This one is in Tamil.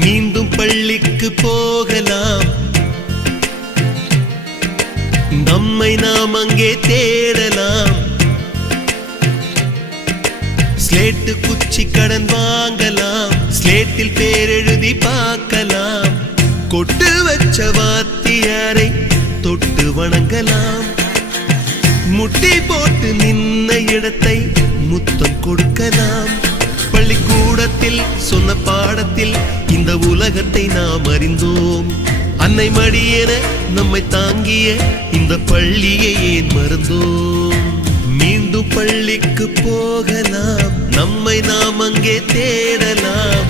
மீண்டும் பள்ளிக்கு போகலாம், நம்மை நாம் அங்கே தேடலாம். ஸ்லேட்டு குச்சி கடன் வாங்கலாம், ஸ்லேட்டில் பேரெழுதி பார்க்கலாம். கொட்டு வச்ச வாத்தியாரை தொட்டு வணங்கலாம். முட்டி போட்டு நின்ன இடத்தை முத்தம் கொடுக்கலாம். பள்ளிக்கூடத்தில் சொன்ன பாடத்தில் இந்த உலகத்தை நாம் அறிந்தோம். அன்னை மடியென நம்மை தாங்கிய இந்த பள்ளியை ஏன் மறந்தோம்? மீண்டும் பள்ளிக்கு போகலாம், நம்மை நாம் அங்கே தேடலாம்.